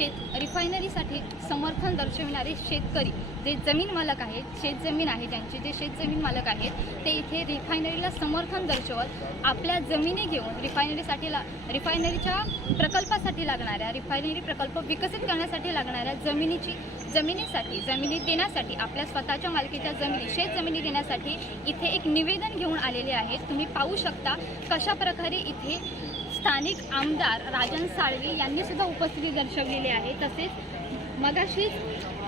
रिफायनरीसाठी समर्थन दर्शविणारे शेतकरी, जे जमीन मालक आहेत, शेतजमीन आहे ज्यांचे, जे शेतजमीन मालक आहेत, ते इथे रिफायनरीला समर्थन दर्शवत आपल्या जमिनी घेऊन रिफायनरीच्या प्रकल्पासाठी लागणाऱ्या, रिफायनरी प्रकल्प विकसित करण्यासाठी लागणाऱ्या जमिनी देण्यासाठी, आपल्या स्वतःच्या मालकीच्या शेतजमिनी देण्यासाठी इथे एक निवेदन घेऊन आलेले आहेत। तुम्ही पाहू शकता कशा प्रकारे इथे स्थानिक आमदार राजन साळवी यांनी सुद्धा उपस्थिती दर्शवलेली आहे। तसेच मगाशीच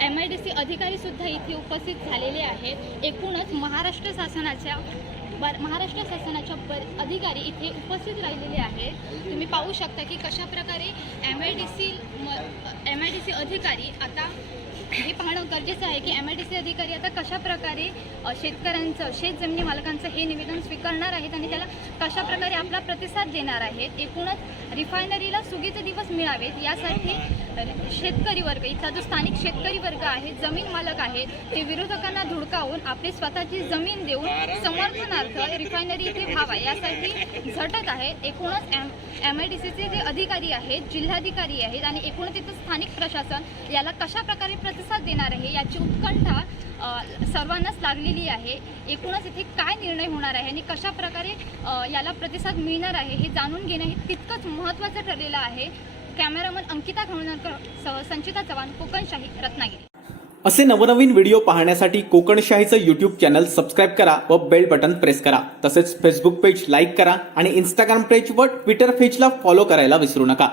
MIDC अधिकारी सुद्धा इथे उपस्थित झालेले आहेत। एकूणच महाराष्ट्र शासनाच्या अधिकारी इथे उपस्थित राहिलेले आहेत। तुम्ही पाहू शकता की कशा प्रकारे MIDC अधिकारी, आता हे पाहणं गरजेचं आहे की MIDC अधिकारी आता कशा प्रकारे शेतकऱ्यांचं, शेतजमिनी मालकांचं हे निवेदन स्वीकारणार आहेत आणि त्याला कशा प्रकारे आपला प्रतिसाद देणार आहेत। एकूणच रिफायनरीला सुगीचे दिवस मिळावेत यासाठी शेतकरी वर्ग, इथला जो स्थानिक शेतकरी वर्ग आहे, जमीन मालक आहेत, ते विरोधकांना धुडकावून आपली स्वतःची जमीन देऊन समर्थनार्थ रिफायनरी इथे व्हावा यासाठी झटत आहेत। एकूणच MIDCचे जे अधिकारी आहेत, जिल्हाधिकारी आहेत आणि एकूणच इथं स्थानिक प्रशासन याला कशा प्रकारे प्रतिसाद देणार आहे याची उत्कंठा सर्वांनाच लागलेली आहे। एकूणच इथे काय निर्णय होणार आहे आणि कशा प्रकारे याला प्रतिसाद मिळणार आहे हे जाणून घेणं हे तितकंच महत्त्वाचं ठरलेलं आहे। कॅमेरामन अंकिता खवणकर सह संचिता चव्हाण, कोकणशाही, रत्नागिरी। असे नवनवीन व्हिडिओ पाहण्यासाठी कोकणशाहीचं यूट्यूब चॅनल सबस्क्राईब करा व बेल बटन प्रेस करा। तसेच फेसबुक पेज लाईक करा आणि इंस्टाग्राम पेज व ट्विटर पेजला फॉलो करायला विसरू नका।